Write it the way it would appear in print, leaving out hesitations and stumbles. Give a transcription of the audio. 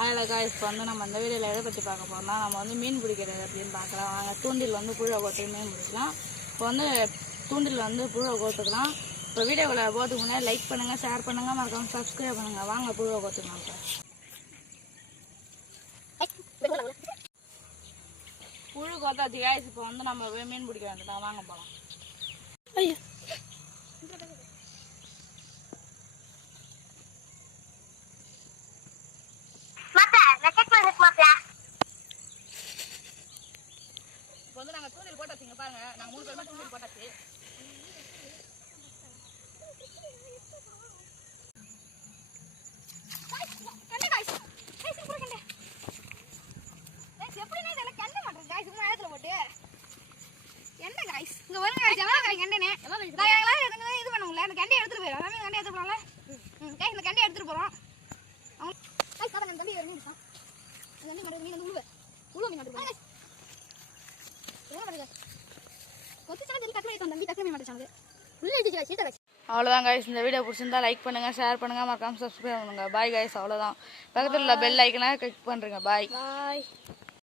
அதில் காய்ஸ் இப்போ வந்து நம்ம இந்த வீடியோவில் எதை பற்றி பார்க்க போகிறோம்னா நம்ம வந்து மீன் பிடிக்கிறது அப்படின்னு பார்க்கலாம். வாங்க தூண்டில் வந்து புழுவை கோத்து மீன் பிடிக்கலாம். இப்போ வந்து தூண்டில் வந்து புழுவை கோத்துக்கலாம். இப்போ வீடியோவில் போகிறதுக்கு முன்னாடி லைக் பண்ணுங்கள், ஷேர் பண்ணுங்கள், மறக்காமல் சப்ஸ்கிரைப் பண்ணுங்கள். வாங்க புழுவை கோத்துக்கலாம். புழு கோத்தாச்சு காய்ஸ். இப்போ வந்து நம்ம மீன் பிடிக்க வேண்டியதான். வாங்க போகலாம். ஐயா இப்போ வந்து நாங்கள் தூண்டில் போட்டாச்சுங்க. பாருங்க, நாங்கள் 3 பேருமே தூண்டில் போட்டாச்சு. அவ்வளோதான் கைஸ். இந்த வீடியோ பிடிச்சிருந்தா லைக் பண்ணுங்கள், ஷேர் பண்ணுங்கள், மறக்காமல் சப்ஸ்கிரைப் பண்ணுங்கள். Bye guys. அவ்வளோதான். பக்கத்தில் உள்ள பெல் ஐக்கனை கிளிக் பண்ணுறேங்க. பாய்.